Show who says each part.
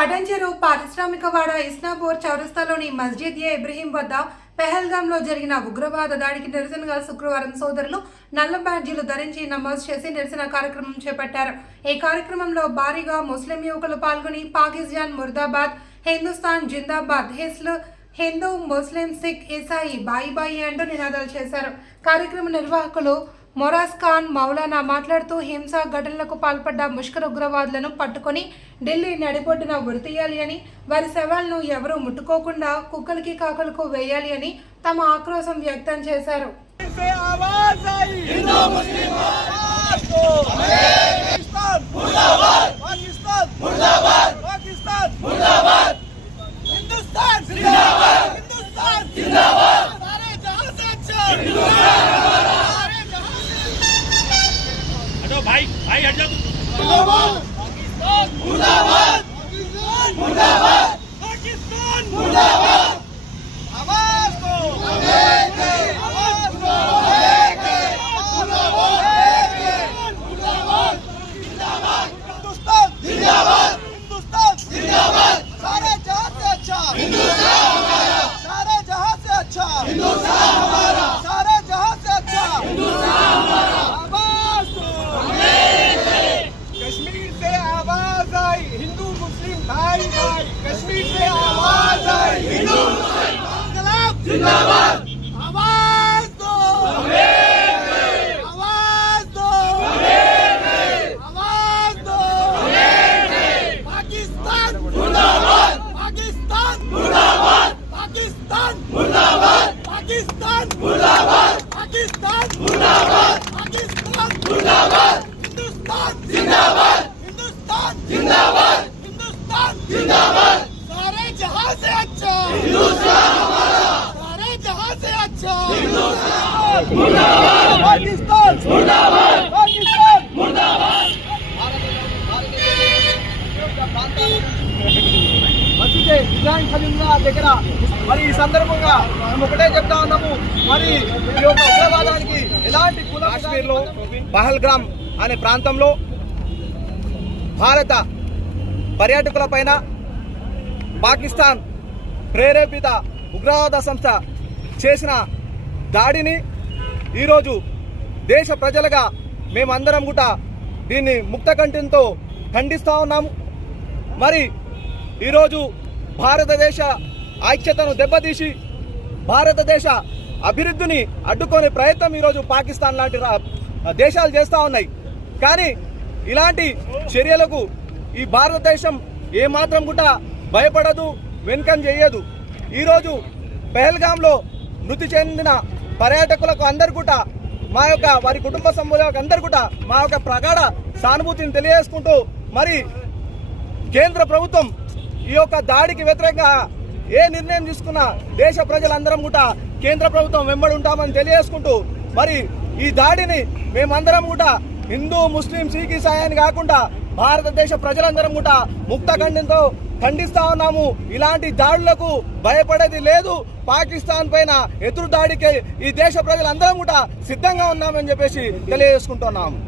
Speaker 1: పటంచెరు పారిశ్రామికవాడ ఇస్నాపూర్ చౌరస్తాలోని మస్జిద్ ఏ ఇబ్రహీం వద్ద పెహల్గాంలో జరిగిన ఉగ్రవాద దాడికి నిరసనగా శుక్రవారం సోదరులు నల్ల బ్యాడ్జీలు ధరించి నమోదు చేసి నిరసన కార్యక్రమం చేపట్టారు. ఈ కార్యక్రమంలో భారీగా ముస్లిం యువకులు పాల్గొని పాకిస్తాన్ ముర్దాబాద్ హిందుస్థాన్ జిందాబాద్ హిస్లు హిందూ ముస్లిం సిక్ ఇసాయి బాయి బాయి అంటూ నినాదాలు చేశారు. కార్యక్రమ నిర్వాహకులు మొరాస్ ఖాన్ మౌలానా మాట్లాడుతూ హింసా ఘటనలకు పాల్పడ్డ ముష్కర ఉగ్రవాదులను పట్టుకొని ఢిల్లీ నడిబొడ్డున ఉరితీయాలి అని వారి శవాలను ఎవరూ ముట్టుకోకుండా కుక్కలకి కాకలకు వేయాలి అని తమ ఆక్రోశం వ్యక్తం చేశారు.
Speaker 2: জিন্দাবাদ जिंदाबाद आवाज दो आवाज दो आवाज दो पाकिस्तान मुर्दाबाद पाकिस्तान मुर्दाबाद पाकिस्तान मुर्दाबाद पाकिस्तान मुर्दाबाद पाकिस्तान मुर्दाबाद पाकिस्तान मुर्दाबाद हिंदुस्तान जिंदाबाद దగ్గర మరి ఈ సందర్భంగా మేము ఒకటే చెప్తా ఉన్నాము మరి ఈ యొక్క ఉగ్రవాదానికి ఎలాంటి కాశ్మీర్లో పహల్గ్రామ్ అనే ప్రాంతంలో భారత పర్యాటకుల పైన పాకిస్తాన్ ప్రేరేపిత ఉగ్రవాద సంస్థ చేసిన దాడిని ఈరోజు దేశ ప్రజలుగా మేమందరం కూడా దీన్ని ముక్తకంఠంతో ఖండిస్తూ ఉన్నాము. మరి ఈరోజు భారతదేశ ఐక్యతను దెబ్బతీసి భారతదేశ అభివృద్ధిని అడ్డుకునే ప్రయత్నం ఈరోజు పాకిస్తాన్ లాంటి దేశాలు చేస్తూ ఉన్నాయి. కానీ ఇలాంటి చర్యలకు ఈ భారతదేశం ఏమాత్రం కూడా భయపడదు వెనుకం చేయదు. ఈరోజు పెహల్గాంలో మృతి చెందిన పర్యాటకులకు అందరు కూడా మా యొక్క వారి కుటుంబ సభ్యులకు అందరు కూడా మా యొక్క ప్రగాఢ సానుభూతిని తెలియజేసుకుంటూ మరి కేంద్ర ప్రభుత్వం ఈ యొక్క దాడికి వ్యతిరేకంగా ఏ నిర్ణయం తీసుకున్నా దేశ ప్రజలందరం కూడా కేంద్ర ప్రభుత్వం వెంబడి ఉంటామని తెలియజేసుకుంటూ మరి ఈ దాడిని మేమందరం కూడా హిందూ ముస్లిం సిక్ ఇసాయని కాకుండా భారతదేశ ప్రజలందరం కూడా ముక్త ఖండంతో ఖండిస్తా ఉన్నాము. ఇలాంటి దాడులకు భయపడేది లేదు. పాకిస్తాన్ పైన ఎదురు దాడికి ఈ దేశ ప్రజలందరం కూడా సిద్ధంగా ఉన్నామని చెప్పేసి తెలియజేసుకుంటున్నాము.